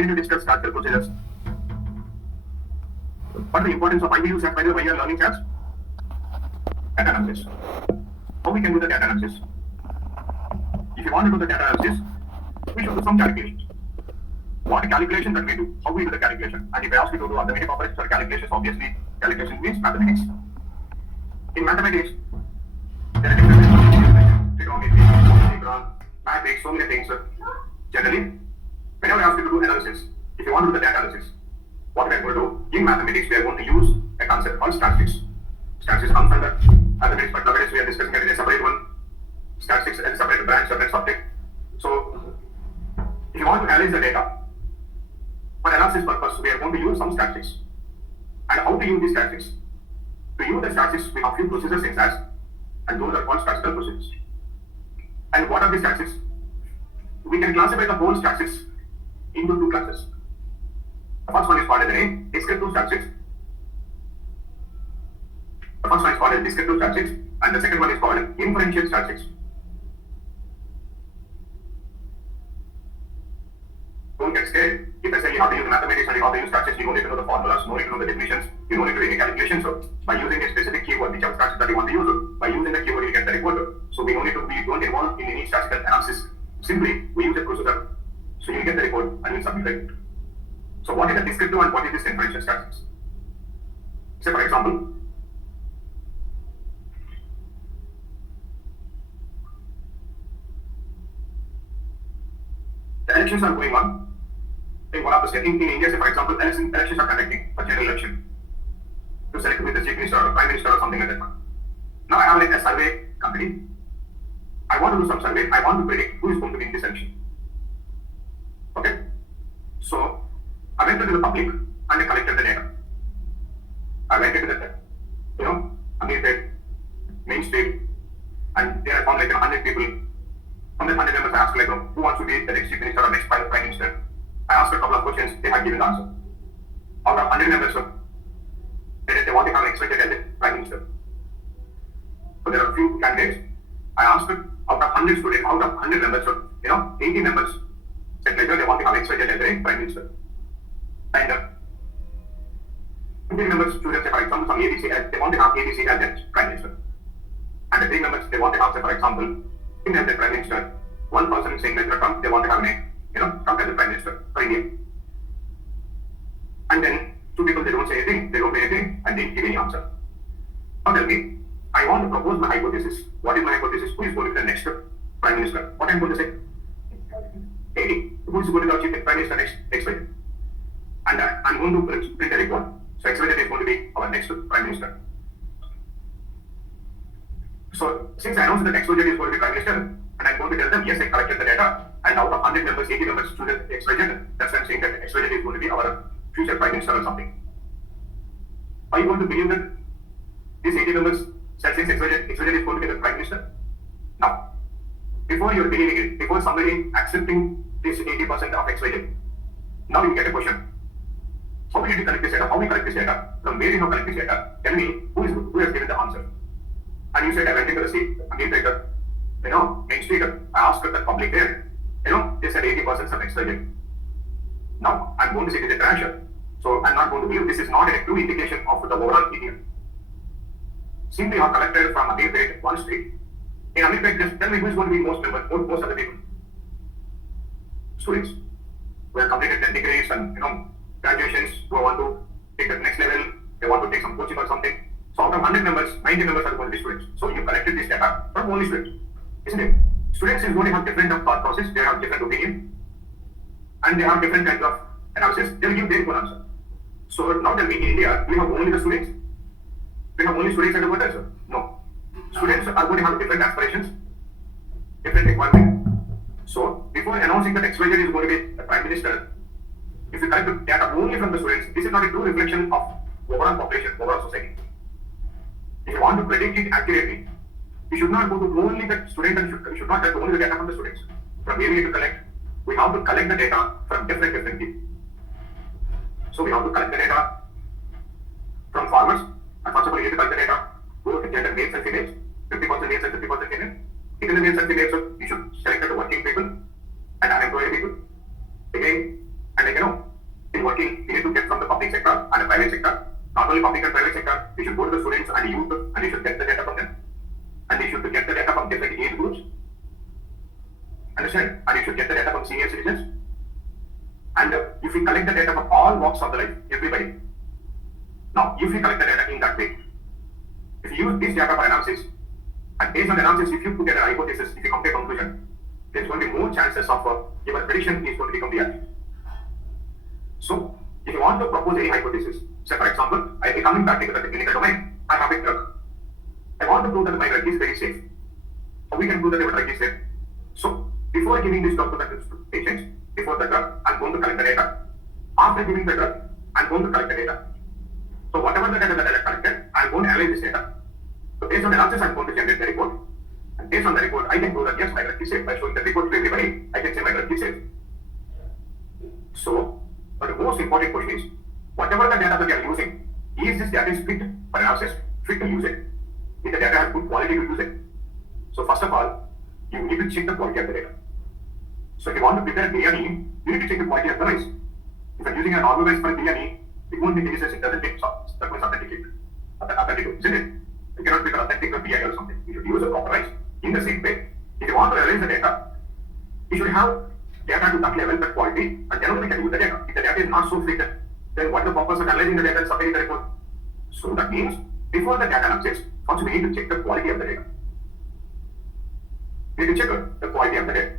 we need to discuss statistical procedures. What is the importance of IBU stats while you are learning stats? Data analysis. How we can do the data analysis? If you want to do the data analysis, we should do some calculations. What calculation that we do? How we do the calculation? And if I ask you to do arithmetic operations or calculations, obviously calculation means mathematics. In mathematics, there are different trigonometry, algebra, mathematics, so many things. Generally, whenever I ask you to do analysis, if you want to do the data analysis, what we are going to do in mathematics, we are going to use a concept called statistics. Statistics comes under mathematics, but nowadays we are discussing it in a separate one. Statistics is a separate branch, separate subject. So, if you want to analyze the data, for analysis purpose, we are going to use some statistics. And how to use these statistics? To use the statistics, we have few procedures in SAS, and those are called statistical procedures. And what are these statistics? We can classify the whole statistics into two classes. The first one is called as descriptive statistics. The first one is called as descriptive statistics, and the second one is called inferential statistics. Don't get scared. If I say you have to use mathematics and you have to use statistics, you don't need to know the formulas, you don't need to know the definitions, you don't need to do any calculations. So by using a specific keyword, whichever statistics that you want to use, by using the keyword, you get the report. So we don't involve in any statistical analysis. Simply, we use a procedure. So you get the report and we submit it. So what is the descriptive and what is this inferential statistics? Say for example, the elections are going on in one of the states. In India, say for example, elections are conducting a general election to select with the chief minister or prime minister or something like that. Now I have a survey company. I want to do some survey. I want to predict who is going to win this election. Okay. So I went to the public and I collected the data. I went into the, Amir Main Street, and there I found like 100 people. From the 100 members, I asked like, who wants to be the next chief minister or next prime minister? I asked a couple of questions. They had given the answer. Out of 100 members, they want to have an expected as the prime minister. So there are a few candidates. I asked out of 100 students, out of 100 members, 80 members said like they want to have expected as the prime minister. And 50 members students, say for example, some ABC, they want to have ABC as the prime minister. And the 3 members, they want to have, say for example, in as the prime minister. One person is saying like Trump, they want to have Trump as the prime minister for India. And then 2 people, they don't say anything, they don't say anything, and they give any answer. Now tell me, I want to propose my hypothesis. What is my hypothesis? Who is going to be the next prime minister? What I am going to say? 80. Who is going to be the prime minister next week? And I am going to print a report. So expected is going to be our next prime minister. So since I announced that next budget is going to be prime minister, and I'm going to tell them, yes, I collected the data, and out of 100 members, 80 members choose X budget, that's why I'm saying that X budget is going to be our future prime minister or something. Are you going to believe that these 80 members said since X budget is going to be the prime minister? Now, before you're believing it, before somebody accepting this 80% of X budget, now you get a question. How did you collect this data? How do you collect this data? From where you have collected this data? Tell me who has given the answer. And you said I went into the seat, Main Street, I asked the public there, they said 80% of X budget. Now, I'm going to say it is a trash. So, I'm not going to believe this is not a true indication of the overall India. Simply you have collected from Amirpet, one street. In Amirpet, just tell me who is going to be most of the people. Students who have completed their degrees and, graduations, who want to take the next level, they want to take some coaching or something. So, out of 100 members, 90 members are going to be students. So, you collected this data from only students, isn't it? Students is going to have different thought process, they have different opinion, and they have different kinds of analysis. They will give their own answer. So now tell me, in India, we have only the students? We have only students and the voters? No. Students are going to have different aspirations, different requirements. So before announcing that X Y Z is going to be the prime minister, if you collect data only from the students, this is not a true reflection of overall population, overall society. If you want to predict it accurately, you should not go to only the student and you should not get only the data from the students. From where we need to collect, we have to collect the data from different people. So we have to collect the data from farmers, and first of all, you need to collect the data, go to gender males and females, 50% males and 50% females. In the males and females, you should select the working people and unemployed people. Again, and and a private sector. Not only public and private sector, we should go to the students and youth and we should get the data from them. And we should get the data from different age groups. Understand? And you should get the data from senior citizens. And if we collect the data from all walks of the life, everybody. Now, if we collect the data in that way, if you use this data for analysis, and based on the analysis, if you put a hypothesis, if you come to a conclusion, there's going to be more chances of your prediction is going to become reality. So, if you want to propose any hypothesis, say for example, coming back into the clinical domain, I have a drug. I want to prove that my drug is very safe. How we can prove that the drug is safe? So, before giving this drug to the patients, before the drug, I'm going to collect the data. After giving the drug, I'm going to collect the data. So, whatever the data that I have collected, I'm going to analyze this data. So, based on the analysis, I'm going to generate the report. And based on the report, I can prove that yes, my drug is safe. By showing the report to everybody, I can say my drug is safe. So, but the most important question is, whatever the data that you are using, is this data is fit for analysis, fit to use it? If the data has good quality to use it? So first of all, you need to check the quality of the data. So if you want to prepare biryani, you need to check the quality of the rice. If you're using an organized for biryani, it won't be delicious, it doesn't take sauce. That means authenticate. Authentic, isn't it? You cannot pick an authentic biryani or something. You should use a proper rice. In the same way, if you want to analyze the data, you should have data to that level, that quality, and then only can use the data. If the data is not so fit, then what the purpose of analyzing the data and submitting the report? So that means, before the data analysis, first we need to check the quality of the data. We need to check the quality of the data.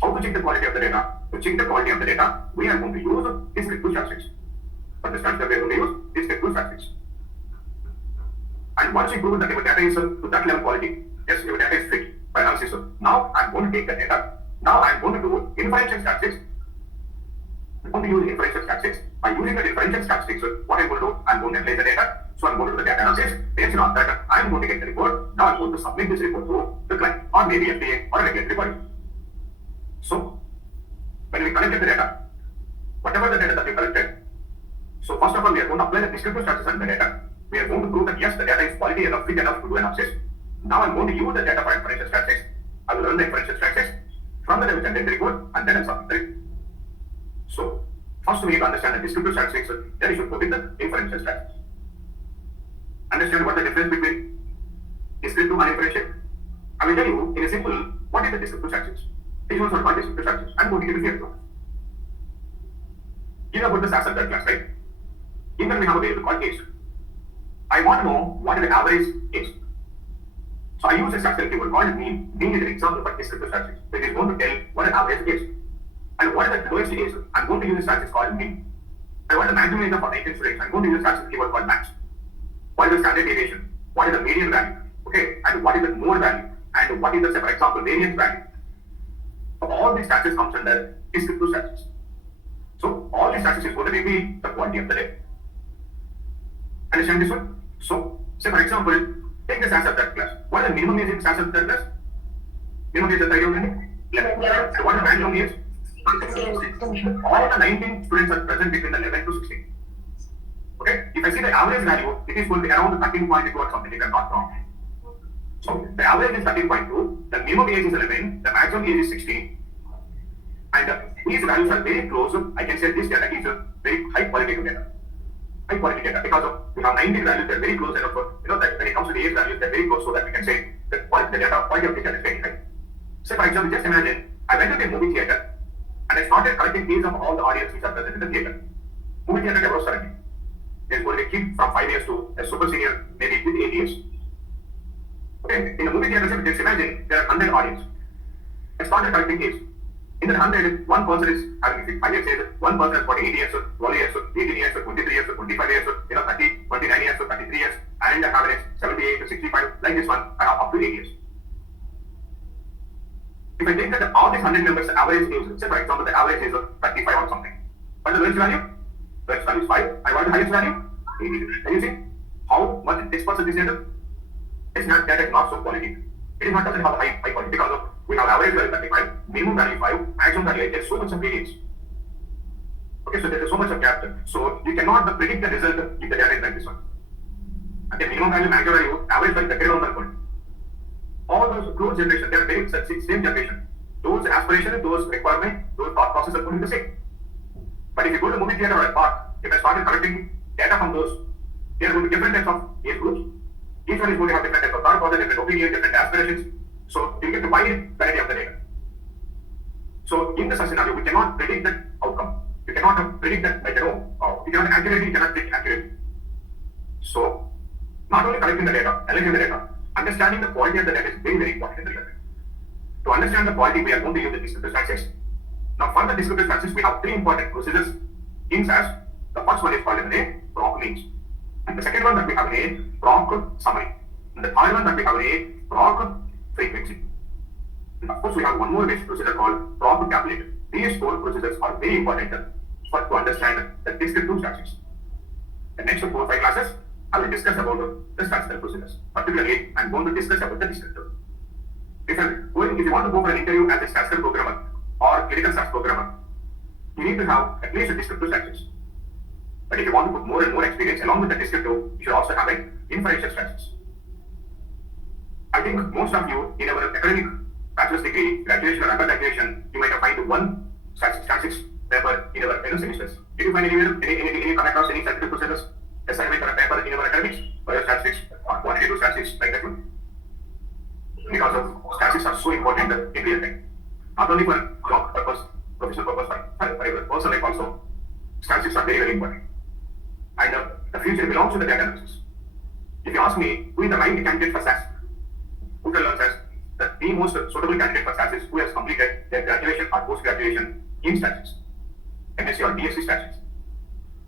How to check the quality of the data? To check the quality of the data, we are going to use descriptive statistics. For the statistics, we are going to use descriptive statistics. And once we prove that your data is to that level quality, yes, your data is fit by analysis. Now I'm going to take the data. Now I'm going to do inferential statistics. I'm going to use inferential statistics. By using the inferential statistics, what I'm going to do, I'm going to analyze the data. So I'm going to do the data analysis. Based on that, I'm going to get the report. Now I'm going to submit this report to the client, or maybe FDA, or a regulatory body. So, when we collected the data, whatever the data that we collected, so first of all, we are going to apply the descriptive statistics on the data. We are going to prove that yes, the data is quality enough, fit enough to do analysis. Now I'm going to use the data for inferential statistics. I will learn the inferential statistics. From that I will generate the report, and then I'll submit the report. So, first we need to understand the descriptive statistics, then you should go with the inferential statistics. Understand what the difference between descriptive and inferential? I will tell you in a simple, what is the descriptive statistics? These ones are called descriptive statistics. I'm going to give you here. You know about the stats of that class, right? In that we have a variable called age. I want to know what is the average age. So I use a statistical keyword called mean. Mean is an example for descriptive statistics. It is going to tell what an average is. And what is the lowest age? I'm going to use a statistic called mean. And what is the maximum age of 18 students? I'm going to use a statistical keyword called max. What is the standard deviation? What is the median value? Okay, and what is the mode value? And what is the, say, for example, variance value? So all these statistics comes under descriptive statistics. So all these statistics is going to reveal the quality of the data. Understand this one? So, say for example, take the stats of that class. What is the minimum age in stats of that class? Minimum age of the 11. So what is the maximum age? All the 19 students are present between the 11 to 16. Okay, if I see the average value, it is going to be around 13.2 or something, if I'm not wrong. So the average is 13.2, the minimum age is 11, the maximum age is 16. And these values are very close. I can say this data is a very high quality data. High quality data because we have 19 values, they're very close enough. That when it comes to the age values, they're very close so that we can say the quality of the data is very high. So for example, just imagine, I went to a movie theater and I started collecting names of all the audience which are present in the theater. Movie theater was starting. There's going to be a kid from 5 years to a super senior, maybe with 8 years. Okay, in the movie theater, just imagine there are 100 audience. I started collecting names. In that 100, one person is having 5 years age, one person has got 8 years, 12 years, 18 years, 23 years, 25 years, 30, 29 years, 33 years, and I have an age 78 to 65, like this one, I have up to 8 years. If I take that all these 100 members average age, say for example the average age of 35 or something, what is the lowest value? Lowest value is 5. I want the highest value? 80. Can you see how much this person is data? It's not that is not so quality. It is not doesn't have high quality because of we have average value 35, minimum value 5, maximum value 8. There's so much of variance. Okay, so there is so much of gap there. So you cannot predict the result if the data is like this one. And the minimum value, maximum value, average value, the on point. All those close generation, they are very same generation. Those aspirations, those requirements, those thought processes are going to be the same. But if you go to movie theater or a park, if I started collecting data from those, there are going to be different types of age groups. Each one is going to have different types of thought process, different opinion, different aspirations. So you get a wide variety of the data. So in such scenario, we cannot predict that outcome. You cannot predict that, like, you cannot accurately, you cannot predict accurately. So not only collecting the data, analyzing the data, understanding the quality of the data is very, very important in the real time. To understand the quality, we are going to use the descriptive statistics. Now, for the descriptive statistics, we have three important procedures in SAS. The first one is called in a proc means. And the second one that we have in a proc summary. And the third one that we have in a proc frequency. And of course, we have one more basic procedure called proc calculator. These four procedures are very important to understand the descriptive statistics. The next 4 or 5 classes, I will discuss about the statistical procedures. Particularly, I am going to discuss about the descriptive. If you want to go for an interview as a statistical programmer or clinical stats programmer, you need to have at least a descriptive statistics. But if you want to put more and more experience along with the descriptive, you should also have an inferential statistics. I think most of you in our academic bachelor's degree, graduation or undergraduation, you might have found one statistics paper in our semesters. Did you find any come across any statistical procedures assignment or a paper in our academics for your statistics or quantitative statistics like that one? Because of statistics are so important in real time. Not only for job purpose, professional purpose, for your personal life also, statistics are very, very important. And the future belongs to the data analysis. If you ask me, who is the right candidate for stats? Who can learn stats? The most suitable candidate for stats is who has completed their graduation or post-graduation in statistics, MSc or BSc statistics.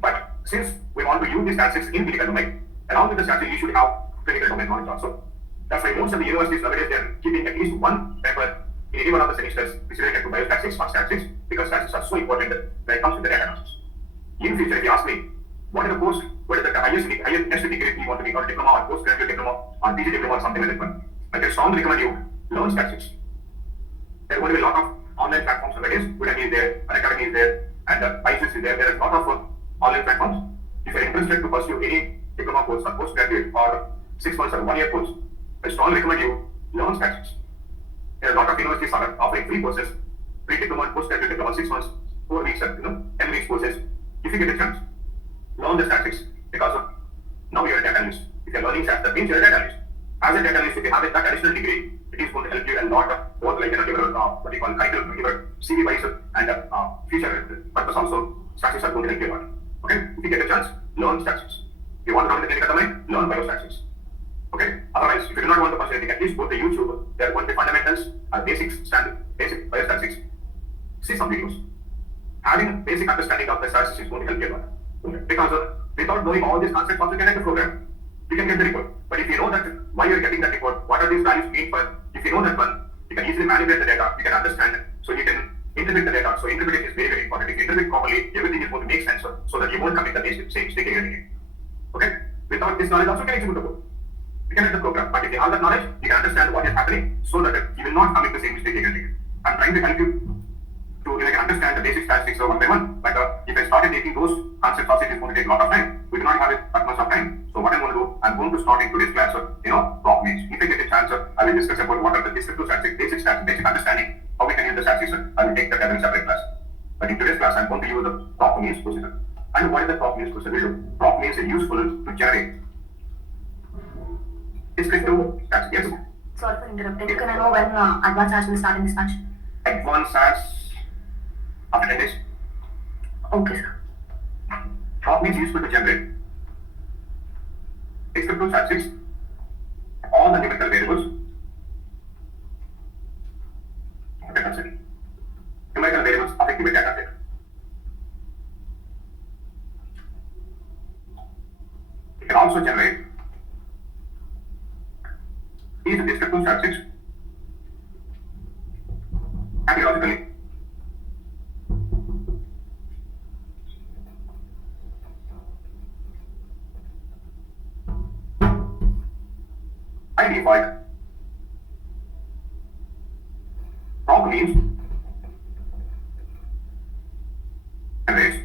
But since we want to use the statistics in clinical domain, along with the statistics, you should have clinical domain knowledge also. That's why most of the universities nowadays they are keeping at least one paper in any one of the semesters which is related to biostatistics or statistics, because statistics are so important when it comes to the data analysis. In future, if you ask me, what is the highest next degree you want to be, or diploma or postgraduate diploma or PG diploma or something like that one, I can strongly recommend you learn statistics. There are going to be a lot of online platforms nowadays. Udemy is there, Unacademy is there, and ISIS is there. There are a lot of online platforms. If you are interested to pursue any diploma course or postgraduate or 6 months or 1 year course, I strongly recommend you learn statistics. There are a lot of universities are offering free courses, free diploma, postgraduate diploma, 6 months, 4 weeks, 10 weeks courses. If you get a chance, learn the statistics, because of now you are a data analyst. If you are learning stats, that means you are a data analyst. As a data analyst, if you have that additional degree, it is going to help you a lot of both like your what you call curriculum, your CV wise and future purpose also. Statistics are going to help you a lot. Okay, if you get a chance, learn statistics. If you want to come in the clinical domain, learn biostatistics. Okay. Otherwise, if you do not want to pursue anything, at least go to YouTube. There are going to be fundamentals or basic biostatistics. See some videos. Having a basic understanding of the statistics is going to help you a lot. Okay. Because without knowing all these concepts, also you can get the program. You can get the report. But if you know that why you are getting that report, what are these values mean for? If you know that one, you can easily manipulate the data. You can understand it. So you can interpret the data. So interpretation is very, very important. If you interpret properly, everything is going to make sense so that you won't commit the same mistake again. Okay. Without this knowledge, also you can execute the code. You can read the program, but if you have that knowledge, you can understand what is happening so that you will not commit the same mistake again. I'm trying to help you to understand the basic statistics one by one. But if I started taking those concepts, also it is going to take a lot of time. We do not have that much of time. So what I'm going to do, I'm going to start in today's class, proc means. If I get a chance, I will discuss about what are the descriptive statistics, basic understanding, how we can use the statistics. I will take that as a separate class. But in today's class, I'm going to use the proc means procedure. And what is the proc means procedure? Proc means is useful to generate descriptive statistics. Yes. Sorry for interrupting. Can I know when advanced SAS will start in this batch? Advanced SAS after 10 days. Okay, sir. Proc means useful to generate descriptive statistics, all the numerical variables. Okay, that's it. Numerical variables affecting the data set. It can also generate these descriptive statistics categorically. By default, proc means generates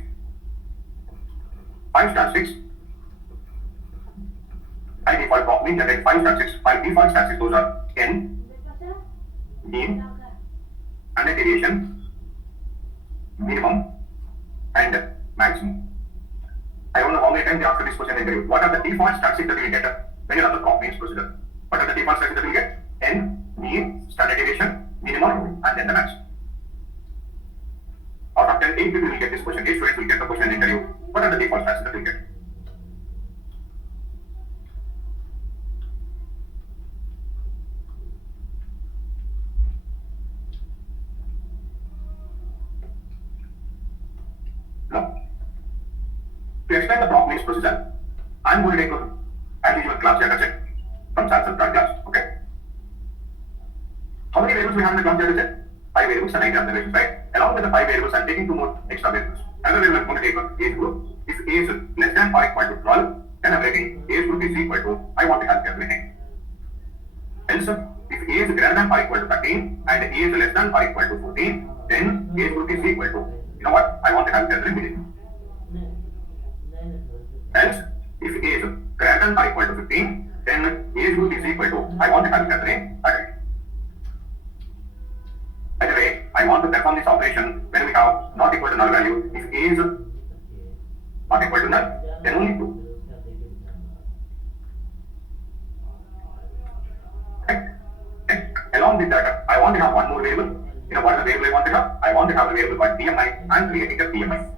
5 statistics. By default, proc means generate 5 statistics. By default statistics, those are n, mean, standard deviation, minimum, and maximum. I don't know how many times they ask this question in the interview. What are the default statistics that you get when you run the prop means procedure? What are the default statistics that you get? N, mean, standard deviation, minimum, and then the max. Out of 10, 8 people will get this question. 8 students will get the question in the interview. What are the default statistics that you get? No. To explain the prop means procedure, I'm going to take an usual class data set from Samsung class. Okay. How many variables we have in the class data set? 5 variables and 9 observations, right? Along with the 5 variables, I'm taking 2 more extra variables. Another variable I'm going to take age group. If A is less than or equal to 12, then I'm writing age group is equal to, I want to calculate everything. Else, if A is greater than or equal to 13 and A is less than or equal to 14, then age group is equal to, you know what? I want to calculate everything. Else, if A is greater than or equal to 15, then age group is equal to, I want to calculate everything. By the way, I want to perform this operation when we have not equal to null value. If A is not equal to null, then only 2. Okay. Along with that, I want to have one more variable. You know what is the variable I want to have? I want to have a variable called BMI and creating a BMI.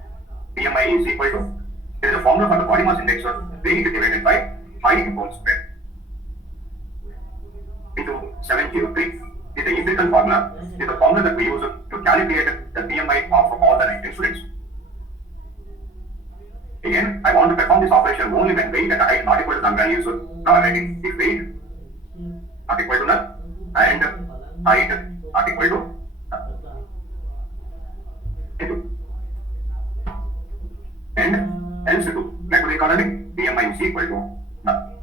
BMI is equal to, there is a formula for the body mass index of weight divided by height whole square into 703. Is the empirical formula, is the formula that we use to calculate the BMI of all the 19 students. Again, I want to perform this operation only when weight and height not equal to some values. So now I'm writing if weight not equal to null and height not equal to null. And else to, like what we call it, BMI is equal to null.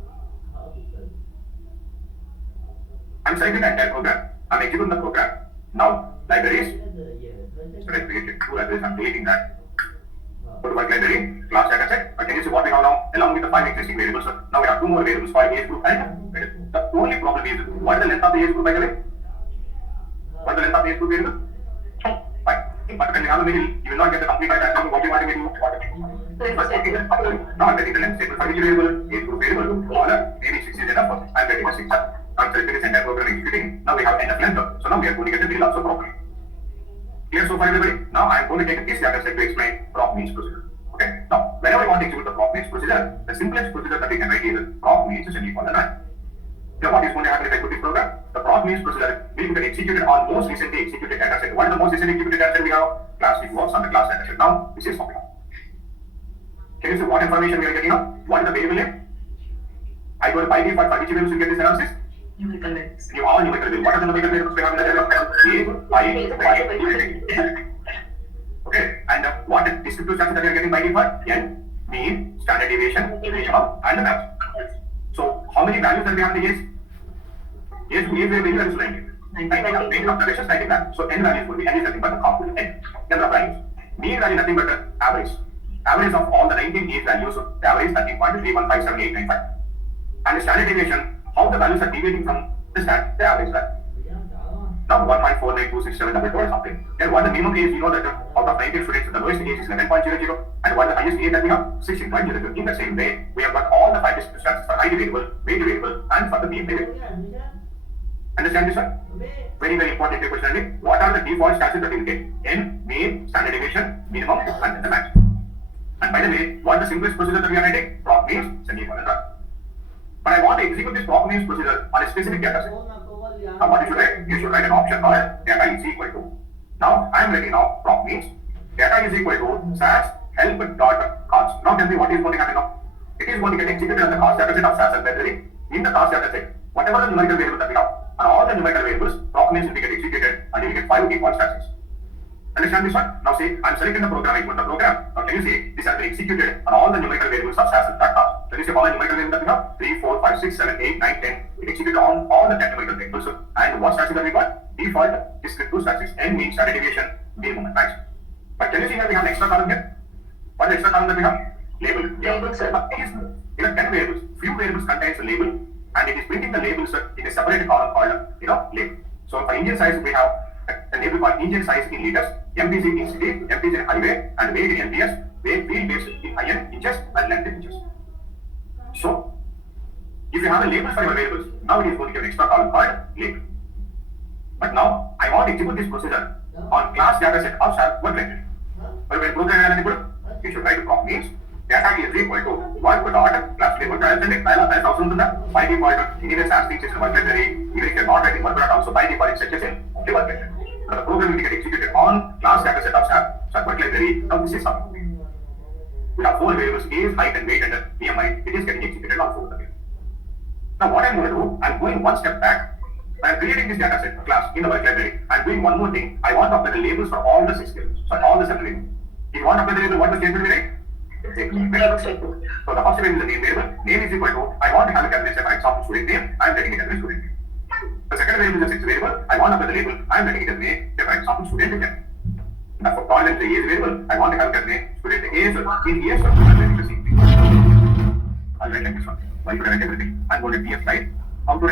I'm selecting the entire program. I'm executing the program. Now, libraries. So let's create 2 libraries. I'm deleting that. Go to work library, class data set. Can you see what we have now? Along with the 5 existing variables. So now we have 2 more variables for age group and the only problem is what is the length of the age group, by the way? What is the length of the age group variable? 5. But when you have a middle, you will not get the complete data. What you want to do? Now I'm getting the length statement for each variable, age group variable, or maybe 6 is enough. I'm getting a 6. I'm selecting this entire program executing. Now we have enough length. So now we are going to get the middle also properly. Clear so far, everybody? Now I'm going to take this data set to explain prop means procedure. Okay. Now, whenever I want to execute the prop means procedure, the simplest procedure that we can write is prop means semicolon none. Now, what is going to happen if I put this program? The prop means procedure will get executed on most recently executed data set. What is the most recently executed data set we have? Class which works on the class data set. Now, this is formula. Can you see what information we are getting now? What is the variable name? I go to by default for which variables we get this analysis? Numerical variables. You all numerical variables. What are the numerical variables we have in the data? A, okay, and what descriptive structure that we are getting by default? N, mean, standard deviation, minimum, and the max. So, how many values that we have in the age? Age value is 90. 90 observations, 90 values. So, N values would be N is nothing but the component N. Number of values. Mean value nothing but the average. Average of all the 19 age values, so the average is 13.315785. And the standard deviation, how the values are deviating from the average value. Now 1.492672 or something. Then what the minimum age, you know that out of 19 students, the lowest age is 11.00, and what the highest age that we have? 16.00. In the same way, we have got all the 5 distinct stats for height variable, weight variable, and for the mean variable. Understand this one? Very, very important question. What are the default stats that we get? N, mean, standard deviation, minimum, and the max. And by the way, what is the simplest procedure that we are writing? Prop means semicolon none. But I want to execute this prop means procedure on a specific data set. Now what you should write? You should write an option called data is equal to. Now I am writing now prop means data is equal to stats help dot cost. Now tell me what is going to happen now. It is going to get executed on the cost data set of stats and library. In the cost data set, whatever the numerical variable that we have, and all the numerical variables, prop means will be get executed and you will get 5 default stats. Understand this one? Now see, I am selecting the program, I put the program. Now can you see, this has been executed on all the numerical variables of stats and cost. Can you see all the numerical variables that we have? 3, 4, 5, 6, 7, 8, 9, 10. It executed on all the 10 numerical variables. And what stats that we got? Default, descriptive statistics, N means standard deviation, minimum and max. But can you see here we have an extra column here? What is the extra column that we have? Label. Label, sir. In a 10 variables, few variables contains a label and it is printing the labels in a separate column called label. So for engine size we have a label called engine size in liters, MPG in city, MPG in highway, and weight in MPS, field based in in inches and length in inches. So, if you have a label for your variables, now it is going to give an extra column called label. But now I want to execute this procedure on class data set of work library. But when program you should write prompt means data is equal to what put order class label as also by default even as things is work library, even if you are not writing work also by default it sets in the work library. The program will get executed on class data set of work library. Now this is something. We have four variables age, height and weight and BMI. It is getting executed on 4 of them. Now what I'm going to do, I'm going one step back. I'm creating this data set class in the work library. I'm doing one more thing. I want to apply the labels for all the 6 variables. So all the 7 variables. If you want to apply the label, what the statement will be right? Label statement. So the first variable is the name variable. Name is equal to, I want to have a calculation for example student name. I'm letting it as a student name. The second variable is the 6th variable. I want to apply the label. I'm letting it as name. For example student name. Now for tolerance the age variable, I want to have a calculation student age in years. So I'm letting the same thing. I'll write like this one. Why should I write everything? I'm going to be applied.